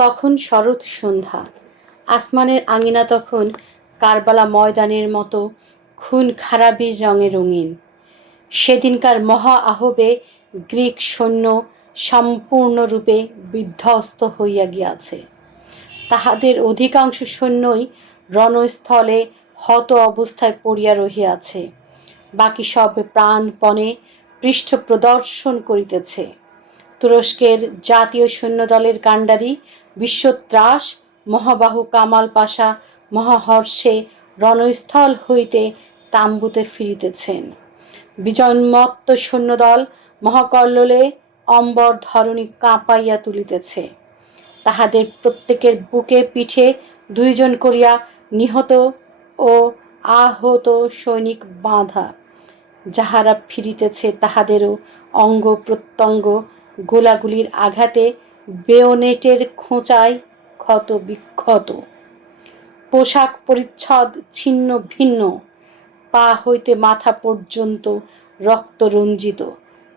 তখন শরৎ সন্ধ্যা, আসমানের আঙিনা তখন কারবালা ময়দানের মতো খুন খারাবির রঙে রঙিন। সেদিনকার মহা আহবে গ্রিক সৈন্য সম্পূর্ণরূপে বিধ্বস্ত হইয়া গিয়াছে। তাহাদের অধিকাংশ সৈন্যই রণস্থলে হত অবস্থায় পড়িয়া রহিয়াছে, বাকি সব প্রাণপণে পৃষ্ঠ প্রদর্শন করিতেছে। তুরস্কের জাতীয় সৈন্যদলের কাণ্ডারি বিশ্বত্রাস মহাবাহু কামাল পাশা মহাহর্ষে রণস্থল হইতে তাম্বুতে ফিরিতেছেন। বিজয়োন্মত্ত সৈন্যদল মহাকল্লোলে অম্বর ধরণী কাঁপাইয়া তুলিতেছে। তাহাদের প্রত্যেকের বুকে পিঠে 2 জন করিয়া নিহত ও আহত সৈনিক বাঁধা। যাহারা ফিরিতেছে তাহাদেরও অঙ্গ প্রত্যঙ্গ গোলাগুলির আঘাতে বেয়োনেটের খোঁচায় ক্ষত বিক্ষত, পোশাক পরিচ্ছদ ছিন্ন ভিন্ন, পা হইতে মাথা পর্যন্ত রক্তরঞ্জিত।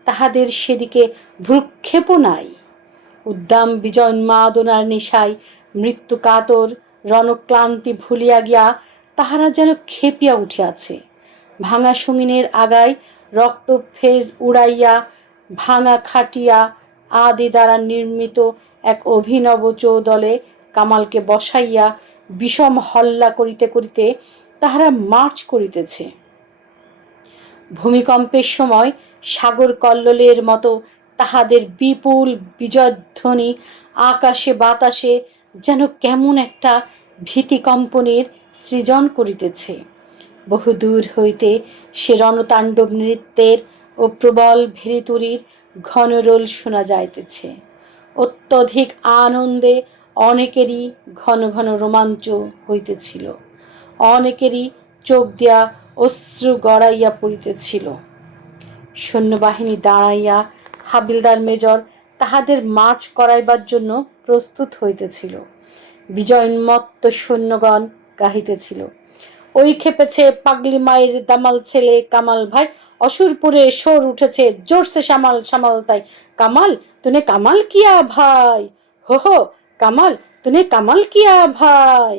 তাহাদের সেদিকে ভ্রুক্ষেপও নাই। উদ্দাম বিজয়োন্মাদনার নেশায় মৃত্যু কাতর রণক্লান্তি ভুলিয়া গিয়া তাহারা যেন খেপিয়া উঠিয়াছে। ভাঙা সঙ্গিনের আগায় রক্ত ফেজ উড়াইয়া ভাঙা খাটিয়া আদি দ্বারা নির্মিত এক অভিনব চৌদলে কামালকে বসাইয়া বিষম হল্লা করিতে করিতে তাহারা মার্চ করিতেছে। ভূমিকম্পের সময় সাগর কল্লোলের মতো তাহাদের বিপুল বিজয়ধ্বনি আকাশে বাতাসে যেন কেমন একটা ভীতিকম্পনের সৃজন করিতেছে। বহুদূর হইতে সে রণতাণ্ডব নৃত্যের ও প্রবল ভেরিতুরির ঘনরোল শোনা যাইতেছে। অত্যধিক আনন্দে অনেকেরই ঘন ঘন রোমাঞ্চ হইতেছিল, অনেকেরই চোখ দিয়া অশ্রু গড়াইয়া পড়িতেছিল। সৈন্যবাহিনী দাঁড়াইয়া হাবিলদার মেজর তাহাদের মার্চ করাইবার জন্য প্রস্তুত হইতেছিল। বিজয়োন্মত্ত সৈন্যগণ গাহিতেছিল, ওই খেপেছে পাগলি মায়ের দামাল ছেলে কামাল ভাই, অসুরপুরে শোর উঠেছে, জোরসে সামাল সামাল তাই, কামাল তুনে কামাল কিয়া ভাই, হো হো কামাল তুনে কামাল কিয়া ভাই।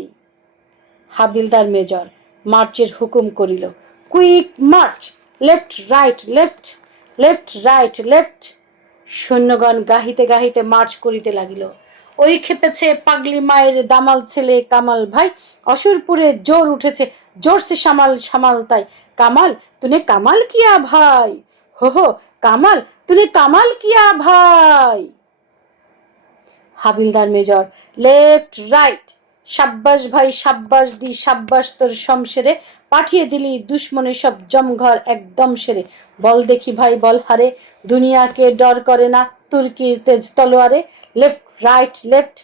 হাবিলদার মেজর মার্চের হুকুম করিল, quick march, left right left, left right left. সৈন্যগণ গাহিতে গাহিতে মার্চ করিতে লাগিল। ওই খেপেছে পাগলি মায়ের দামাল ছেলে কামাল ভাই, অসুরপুরে জোর উঠেছে, জোরসে সামাল সামাল তাই, কামাল তুনে কামাল কিয়া ভাই, হো হো কামাল তুনে কামাল কিয়া ভাই। হাবিলদার মেজর, লেফট রাইট, সাব্বাস ভাই সাব্বাস দি সাব্বাস তোর শমশেরে, পাঠিয়ে দিলি দুশ্মনের সব জমঘর একদম সেরে। বল দেখি ভাই বল হারে, দুনিয়াকে ডর করে না তুর্কির তেজ তলোয়ারে। লেফট রাইট লেফট,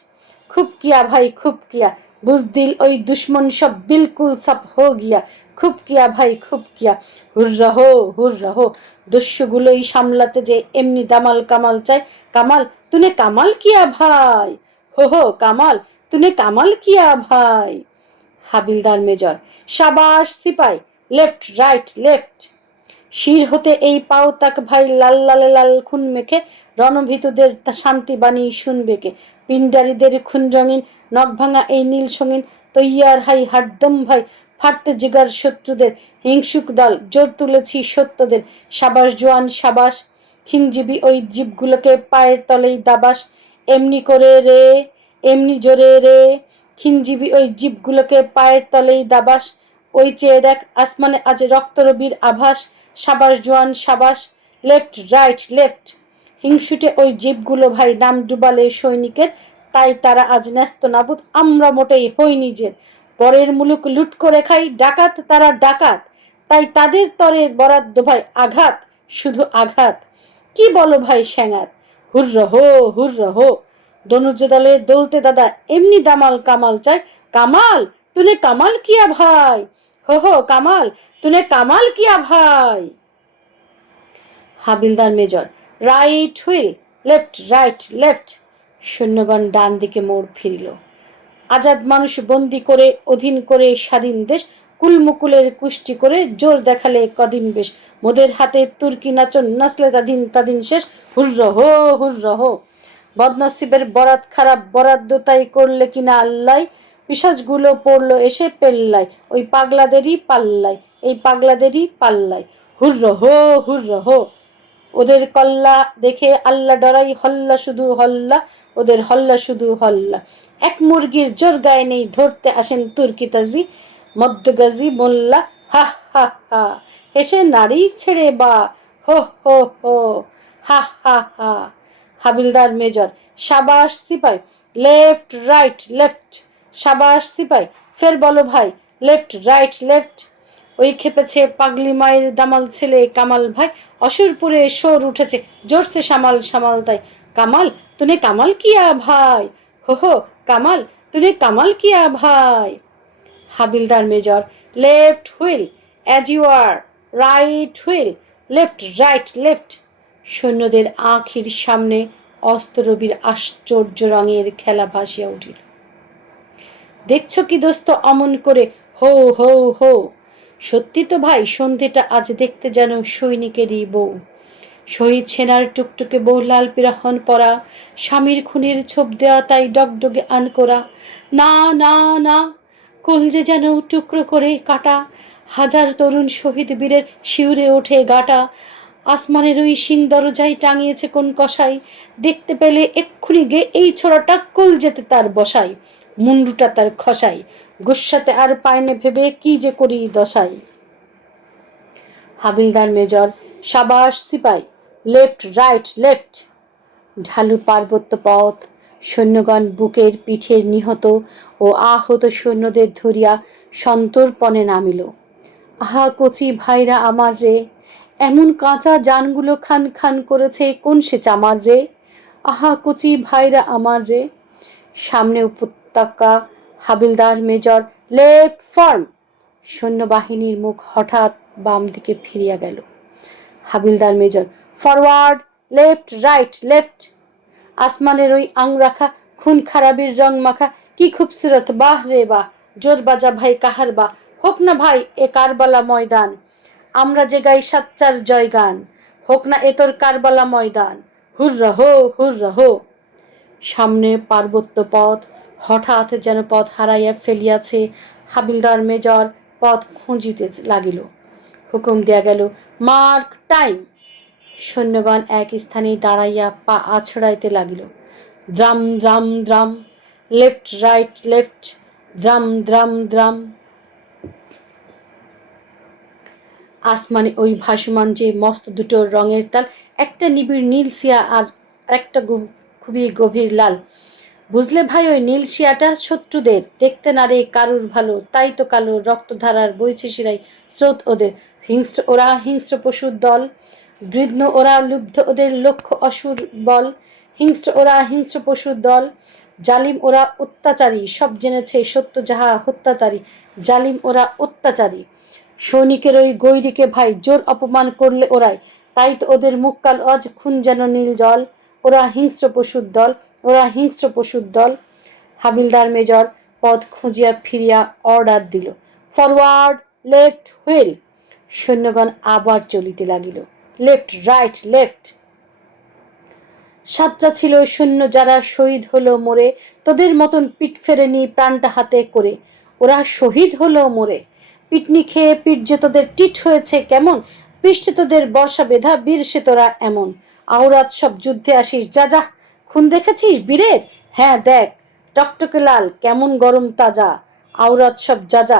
খুব কিয়া ভাই খুব কিয়া, বুজদিল ওই দুশ্মন সব বিলকুল সব হো গিয়া। খুব কিয়া ভাই খুব কিয়া, হুর্রা হো হুর্রা হো। দস্যুগুলোই সামলাতে যে এমনি দামাল কামাল চাই, কামাল তুনে কামাল কিয়া ভাই, হো হো কামাল তুনে কামাল কিয়া ভাই। হাবিলদার মেজর, সাবাস সিপাই, লেফট রাইট লেফট। শির হতে এই পাও তাক ভাই লাল লাল লাল খুন মেখে, রণভীতুদের শান্তি বাণী শুনবে কে। পিণ্ডারীদের খুন রঙিন নখ ভাঙা এই নীল সঙ্গীন, তৈয়ার হাই হারদম ভাই, ফাটতে জিগার শত্রুদের। হিংসুক দল জোর তুলেছি সত্যদের, সাবাস জোয়ান সাবাস। খিনজিবি ওই জীবগুলোকে পায়ের তলেই দাবাস, এমনি করে রে এমনি জোরে রে। খিনজিবি ওই জীবগুলোকে পায়ের তলেই দাবাস, ওই চেয়ে দেখ আসমানে আজ রক্তরবির আভাস। সাবাস জোয়ান সাবাস, লেফট রাইট লেফট। হিংসুটে ওই জীবগুলো ভাই নাম ডুবালে সৈনিকের, তাই তারা আজ ন্যস্ত নাবুদ, আমরা মোটেই হই নিজের। পরের মুলুক লুট করে খাই, ডাকাত তারা ডাকাত, তাই তাদের তরে বরাদ্দ ভাই আঘাত, শুধু আঘাত। কি বলো ভাই স্যাঙাত, হুর্রা হো হুর্রা হো। দনুজ দলে দলতে দাদা এমনি দামাল কামাল চাই, কামাল তুনে কামাল কিয়া ভাই, হো হো কামাল তুনে কামাল কিয়া ভাই। Havildar major, right wheel, left right left. সৈন্যগণ ডান দিকে মোড় ফিরিল। আজাদ মানুষ বন্দি করে অধীন করে স্বাধীন দেশ, কুলমুকুলের কুষ্টি করে জোর দেখালে কদিন বেশ। মোদের হাতে তুর্কি নাচন নাচলে তাদিন তাদিন শেষ, হুর্রা হো হুর্রা হো। বদনসিবের বরাত খারাপ, বরাদ্দ তাই করলে কিনা আল্লাহ, পিশাচগুলো পড়লো এসে পেল্লায়, ওই পাগলাদেরই পাল্লায়, এই পাগলাদেরই পাল্লায়। হুর্র হো, হুর্র হো। ওদের কল্লা দেখে আল্লাহ ডরাই, হল্লা শুধু হল্লা, ওদের হল্লা শুধু হল্লা। এক মুরগির জোর গায়ে নেই, ধরতে আসেন তুর্কিতাজি, মধ্যগাজি মোল্লা, হা হা হা। হেসে নারী ছেড়ে বা, হো হো হো, হা হা হা। হাবিলদার মেজর, সাবাস সিপাই, লেফট রাইট লেফট, সাবাস সিপাই, ফের বলো ভাই, লেফট রাইট লেফট। ওই খেপেছে পাগলি মায়ের দামাল ছেলে কামাল ভাই, অসুরপুরে শোর উঠেছে, জোরসে সামাল সামাল তাই। কামাল তুনে কামাল কিয়া ভাই, হো হো কামাল তুনে কামাল কিয়া ভাই। Havildar major, left wheel as you are, right wheel, left right left. সৈন্যদের আঁখির সামনে অস্ত্রবীর আশ্চর্য রঙের খেলা ভাসিয়া উঠিল। দেখছ কি দোস্ত অমন করে, হো হো হো। সত্যি তো ভাই, সন্ধেটা আজ দেখতে যেন সৈনিকেরই বউ। শহীদ সেনার টুকটুকে বউ, লাল পিরাহন পরা, স্বামীর খুনের ছোপ দেওয়া তাই ডগডগে আনকোরা। না না না, কলজে যেন টুকরো করে কাটা, হাজার তরুণ শহীদ বীরের শিউরে ওঠে গাটা। আসমানের ওই সিং দরজায় টাঙিয়েছে কোন কসাই, দেখতে পেলে এক্ষুনি গে এই ছোড়াটা কলজেতে তার বসাই, মুন্ডুটা তার খসাই, গুস্সাতে আর পায়নে ভেবে কি যে করি দশাই। হাবিলদার মেজর, সাবাস সিপাই, লেফট রাইট লেফট। ঢালু পার্বত্য পথ, সৈন্যগণ বুকের পিঠের নিহত ও আহত সৈন্যদের ধরিয়া সন্তর্পণে নামিল। আহা কচি ভাইরা আমার রে, এমন কাঁচা জানগুলো খান খান করেছে কোন সে চামার রে। আহা কচি ভাইরা আমার রে। সামনে উপত্যকা, হাবিলদার মেজর, লেফট ফার্ম। সৈন্যবাহিনীর মুখ হঠাৎ বাম দিকে ফিরিয়া গেল। Havildar major, forward, left right left. আসমানের ওই আংরাখা, খুন খারাপির রং মাখা, কি খুবসুরত, বাহ রে বাহ, জোর বাজা ভাই কাহার বা, হোক না ভাই এ কারবালা ময়দান, আমরা যে গাই সাচ্চার জয়গান, হোক না এ তোর কারবালা ময়দান, হুর্রা হো হুর্রা হো। সামনে পার্বত্য পথ, হঠাৎ যেন পথ হারাইয়া ফেলিয়াছে। হাবিলদার মেজর পথ খুঁজিতে লাগিল। হুকুম দেয়া গেল, মার্ক টাইম। সৈন্যগণ এক স্থানে দাঁড়াইয়া পা আছড়াইতে লাগিল। Drum drum drum, left right left, drum drum drum. আসমানে ওই ভাসমান যে মস্ত দুটো রঙের তাল, একটা নিবিড় নীল শিয়া আর একটা খুবই গভীর লাল। বুঝলে ভাই, ওই নীল শিয়াটা শত্রুদের, দেখতে না রে কারুর ভালো, তাই তো কালো রক্তধারার বইছে শিরাই স্রোত ওদের। হিংস্র ওরা, হিংস্র পশুর দল, গৃধ্ণ ওরা, লুব্ধ ওদের লক্ষ্য অসুর বল। হিংস্র ওরা, হিংস্র পশুর দল, জালিম ওরা অত্যাচারী, সব জেনেছে সত্য যাহা হত্যাচারী, জালিম ওরা অত্যাচারী। সৈনিকের ওই গৈরিকে ভাই জোর অপমান করলে ওরাই, তাই তো ওদের মুখকাল আজ খুন যেন নীল জল। ওরা হিংস্র পশুর দল, ওরা হিংস্র পশুর দল। হাবিলদার মেজর পথ খুঁজিয়া ফিরিয়া অর্ডার দিল, ফরওয়ার্ড, লেফট হুইল। সৈন্যগণ আবার চলিতে লাগিল, লেফট রাইট লেফট। সাচ্চা ছিল সৈন্য যারা শহীদ হলো মোরে, তোদের মতন পিঠ ফেরেনি প্রাণটা হাতে করে, ওরা শহীদ হলো মোরে। পিটনি খেয়ে পিঠ যে তোদের টিট হয়েছে কেমন, পৃষ্ঠে তোদের বর্ষা বেধা, বীর সে তোরা এমন। আওরাত সব যুদ্ধে আসিস, যা যা, খুন দেখেছিস বীরের, হ্যাঁ দেখ, টকটকে লাল কেমন গরম তাজা। আওরাত সব যা যা,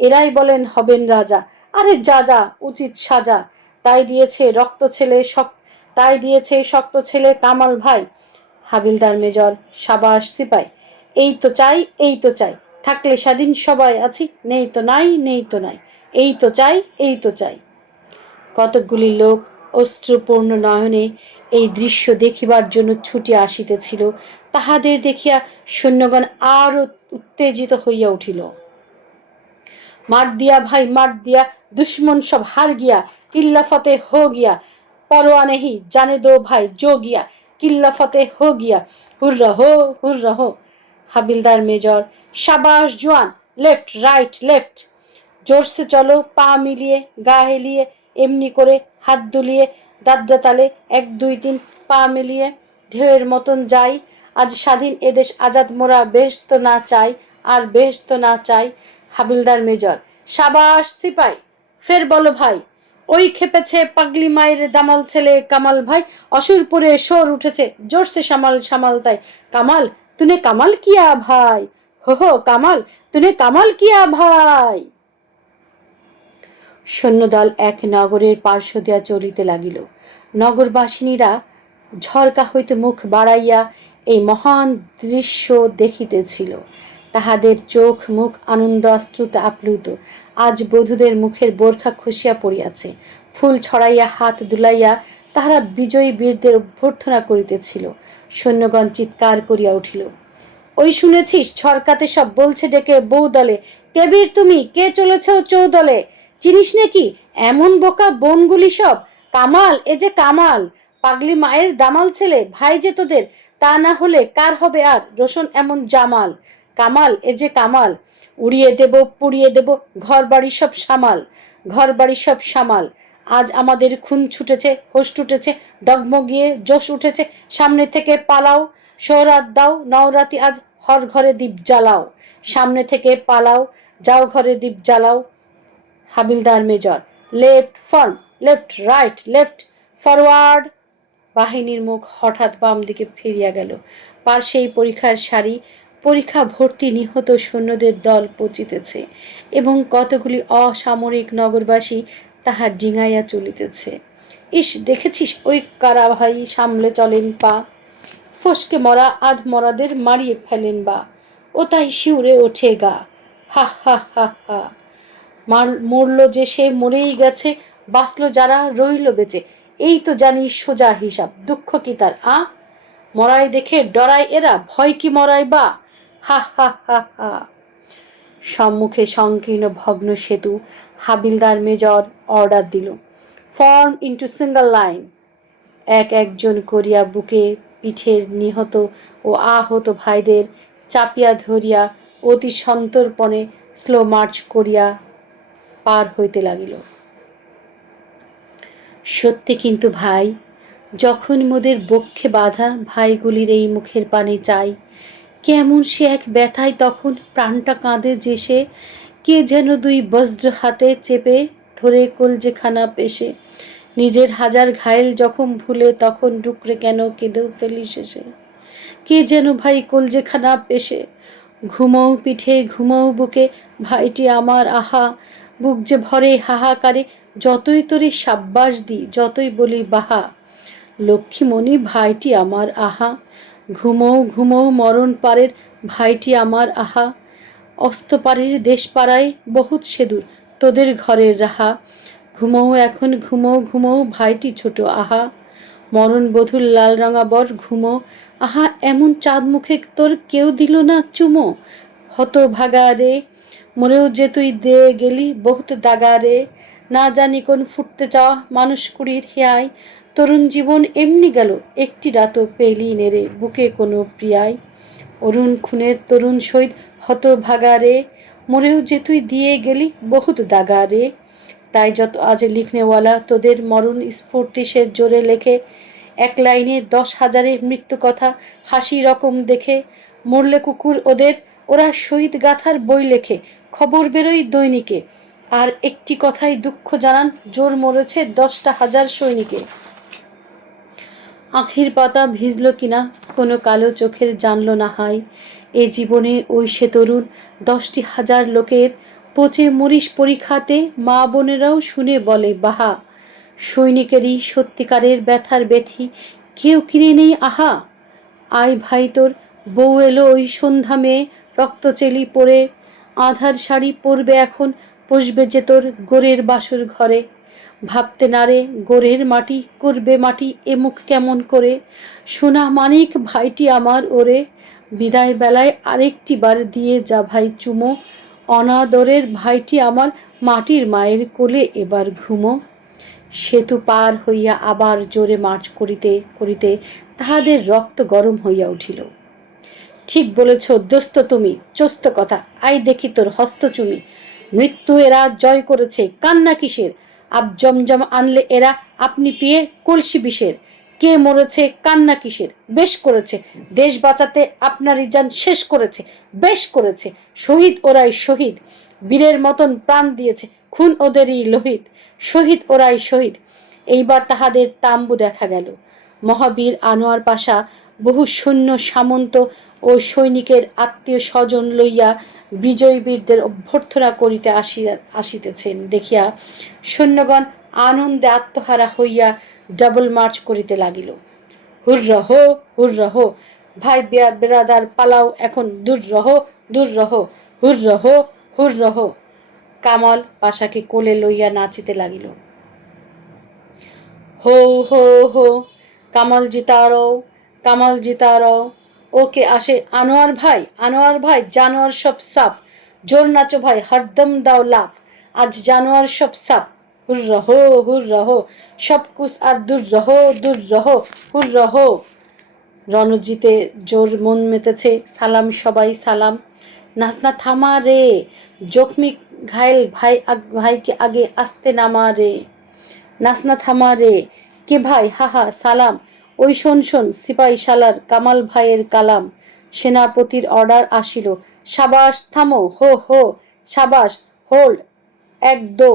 এরাই বলেন হবেন রাজা, আরে যা যা উচিত সাজা। তাই দিয়েছে রক্ত ছেলে, তাই দিয়েছে শক্ত ছেলে কামাল ভাই। হাবিলদার মেজর, সাবাস সিপাই, এই তো চাই, এই তো চাই, থাকলে স্বাধীন সবাই আছি, নেই তো নাই, নেই তো নাই, এই তো চাই, এই তো চাই। কতকগুলি লোক অশ্রুপূর্ণ নয়নে এই দৃশ্য দেখিবার জন্য ছুটে আসিতেছিল। তাহাদের দেখিয়া সৈন্যগণ আরো উত্তেজিত হইয়া উঠিল। মার দিয়া ভাই মার দিয়া, দুশ্মন সব হার গিয়া, কিল্লা ফতে হো গিয়া, পরোয়া নেহি জানে দো ভাই জো গিয়া, কিল্লা ফতে হো গিয়া, হুর্রা হো হুর্রা হো। হাবিলদার মেজর, শাবাশ জোয়ান, লেফট রাইট লেফট। জোরসে চলো, পা মিলিয়ে গা হেলিয়ে, এমনি করে হাত দুলিয়ে দাদ্রা তালে, 1 2 3 পা মিলিয়ে, ঢেউয়ের মতন যাই, আজ স্বাধীন এদেশ আজাদ মোরা, বেহেশত না চাই আর বেহেশত না চাই। হাবিলদার মেজর: সাবাস সিপাই, ফের বলো ভাই। ওই খেপেছে পাগলি মায়ের দামাল ছেলে কামাল ভাই, অসুরপুরে শোর উঠেছে জোরসে সামাল সামাল তাই। কামাল তুনে কামাল কিয়া ভাই, হো হো কামাল তুনে কামাল কিয়া ভাই। সৈন্যদল এক নগরের পার্শ্ব দিয়া চলিতে লাগিল। নগরবাসিনীরা ঝরকা হইতে মুখ বাড়াইয়া এই মহান দৃশ্য দেখিতেছিল। তাহাদের চোখ মুখ আনন্দ অশ্রুতে আপ্লুত। আজ বধূদের মুখের বোরখা খসিয়া পড়িয়াছে। ফুল ছড়াইয়া হাত দুলাইয়া তাহারা বিজয়ী বীরদের অভ্যর্থনা করিতেছিল। সৈন্যগণ চিৎকার করিয়া উঠিল, ওই শুনেছিস ছরকাতে সব বলছে ডেকে বউ দলে, কে বীর তুমি, কে চলেছ চৌদলে, চিনিস নাকি এমন বোকা বনগুলি সব, কামাল এ যে কামাল, পাগলি মায়ের দামাল ছেলে ভাই যে তোদের, তা না হলে কার হবে আর রোশন এমন জামাল। কামাল এ যে কামাল, উড়িয়ে দেব পুড়িয়ে দেব ঘর বাড়ি সব সামাল, ঘর বাড়ি সব সামাল। আজ আমাদের খুন ছুটেছে, হোশ উঠেছে, ডগমগিয়ে জোশ উঠেছে, সামনে থেকে পালাও, সোহরাত দাও, নওরাতি আজ হর ঘরে দীপ জ্বালাও, সামনে থেকে পালাও, যাও ঘরে দীপ জ্বালাও। Havildar major: left front, left right, left forward. বাহিনীর মুখ হঠাৎ বাম দিকে ফিরিয়া গেল। পার্শ্বেই পরীক্ষার সারি, পরীক্ষা ভর্তি নিহত সৈন্যদের দল পচিতেছে এবং কতগুলি অসামরিক নগরবাসী তাহা ডিঙাইয়া চলিতেছে। ইস, দেখেছিস ওই কারা ভাই সামলে চলেন পা, ফসকে মরা আধ মরাদের মারিয়ে ফেলেন বা, ও তাই শিউরে ওঠে গা। হা হা হা হা, মরল যে সে মরেই গেছে, বাঁচল যারা রইল বেঁচে, এই তো জানি সোজা হিসাব, দুঃখ কি তার মরাই দেখে ডরায় এরা, ভয় কি মরাই বা। হা হা হা হা। সম্মুখে সংকীর্ণ ভগ্ন সেতু। হাবিলদার মেজর অর্ডার দিল, ফর্ম ইন্টু সিঙ্গল লাইন। এক একজন করিয়া বুকে পিঠের নিহত ও আহত ভাইদের চাপিয়া ধরিয়া অতি সন্তর্পণে স্লো মার্চ করিয়া পার হইতে লাগিল। সত্যি কিন্তু ভাই, যখন মোদের বক্ষে বাঁধা ভাইগুলির এই মুখের পানে চাই, কেমন সে এক ব্যথায় তখন প্রাণটা কাঁদে যে সে, কে যেন দুই বজ্র হাতে চেপে ধরে কলজেখানা পেশে, নিজের হাজার ঘায়েল জখম ভুলে তখন ডুকরে কেন কেঁদেও ফেলি শেষে। কে যেন ভাই কলজেখানা পেশে, ঘুমও পিঠে ঘুমও বুকে ভাইটি আমার আহা, বুক যে ভরে হাহাকারে, যতই তোরে সাব্বাস দি যতই বলি বাহা, লক্ষ্মীমণি ভাইটি আমার আহা, ঘুমও ঘুমও মরণ পারের ভাইটি আমার আহা, অস্তপারের দেশ পাড়ায় বহুত সেদূর তোদের ঘরের রাহা, ঘুমও এখন ঘুমও ঘুমও ভাইটি ছোট আহা, মরণ বধুর লাল রঙা বর ঘুমো, আহা এমন চাঁদ মুখে তোর কেউ দিল না চুমো, হত ভাগা রে, মরেও যে তুই দে গেলি বহুত দাগা রে, না জানি কোন ফুটতে চাওয়া মানুষ কুড়ির হিয়ায়, তরুণ জীবন এমনি গেল একটি রাতও পেলি নেড়ে বুকে কোনো প্রিয়ায়, অরুণ খুনের তরুণ শহীদ হত ভাগা রে, মরেও যে তুই দিয়ে গেলি বহুত দাগা রে। তাই যত আজ লিখনেওয়ালা তোদের মরণ স্ফূর্তি সে জোরে লেখে, এক লাইনে 10,000 মৃত্যু কথা হাসি রকম দেখে, মরলে কুকুর ওদের, ওরা শহীদ গাথার বই লেখে, খবর বেরোয় দৈনিকে, আর একটি কথাই দুঃখ জানান, জোর মরেছে 10,000 সৈনিকে। আঁখির পাতা ভিজল কিনা কোনো কালো চোখের জানল না হাই, এ জীবনে ওই সে তরুণ 10,000 লোকের পচে মরিস পরীক্ষাতে, মা বোনেরাও শুনে বলে বাহা, সৈনিকেরই সত্যিকারের ব্যথার ব্যথি কেউ কিনে নেই আহা। আয় ভাই তোর বউ এলো ওই সন্ধ্যা মেয়ে, রক্ত চেলি পরে, আধার শাড়ি পরবে এখন, বসবে যে তোর গোরের বাসর ঘরে, ভাবতে নারে গোরের মাটি করবে মাটি এ মুখ কেমন করে, সোনা মানিক ভাইটি আমার ওরে, বিদায় বেলায় আরেকটি বার দিয়ে যা ভাই চুমো, অনাদরের ভাইটি আমার মাটির মায়ের কোলে এবার ঘুমো। সেতু পার হইয়া আবার জোরে মার্চ করিতে করিতে তাহাদের রক্ত গরম হইয়া উঠিল। ঠিক বলেছ দোস্ত তুমি, চোস্ত কথা, আই দেখি তোর হস্তচুমি, মৃত্যু এরা জয় করেছে, কান্না কিসের, আব জমজম আনলে এরা আপনি পিয়ে কলসি বিষের, কে মরেছে কান্না কিসের, বেশ করেছে, দেশ বাঁচাতে আপনারই জান শেষ করেছে, বেশ করেছে, শহীদ ওরাই শহীদ, বীরের মতন প্রাণ দিয়েছে, খুন ওদেরই লোহিত, শহীদ ওরাই শহীদ। এইবার তাহাদের তাম্বু দেখা গেল। মহাবীর আনোয়ার পাশা বহু সৈন্য সামন্ত ও সৈনিকের আত্মীয় স্বজন লইয়া বিজয়ী বীরদের অভ্যর্থনা করিতে আসিতেছেন দেখিয়া সৈন্যগণ আনন্দে আত্মহারা হইয়া ডাবল মার্চ করিতে লাগিল। হুররহ হুররহ, ভাই বেরাদার পালাও এখন, দূর রহ দূর রহ, হুররহ হুররহ। কামাল পাশাকে কোলে লইয়া নাচিতে লাগিল। हो हो हो, কামাল জিতারো, কামাল জিতারো। ওকে আসে আনোয়ার ভাই জানোয়ার সব সাফ, জোর নাচো ভাই হরদম দাও লাফ, আজ জানোয়ার সব সাফ, হুর রহো সব কুছ আর দূর রহো হুর রহো। রণজিতে জোর মন মেতেছে, সালাম সবাই সালাম। নাচনা থামা রে, জখমি ঘায়েল ভাইকে আগে আসতে নামা রে, নাচনা থামা রে, কে ভাই হাহা সালাম, ওই শোন শোন সিপাই শালার কামাল ভাইয়ের কালাম, সেনাপতির অর্ডার আসিল, সাবাস থামো, হো হো সাবাস, হোল্ড, এক দো।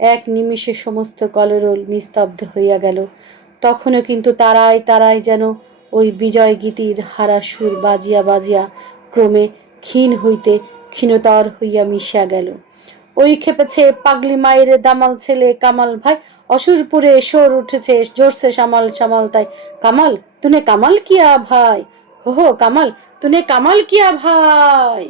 এক নিমিষে সমস্ত কলরোল নিস্তব্ধ হইয়া গেল। তখনও কিন্তু তারায় তারায় যেন ওই বিজয় গীতির হারা সুর বাজিয়া বাজিয়া ক্রমে ক্ষীণ হইতে ক্ষীণতর হইয়া মিশিয়া গেল। ওই খেপেছে পাগলি মায়ের দামাল ছেলে কামাল ভাই, অসুরপুরে শোর উঠেছে জোরসে সামাল সামাল তাই, কামাল তুনে কামাল কিয়া ভাই, হো হো কামাল তুনে কামাল কিয়া ভাই।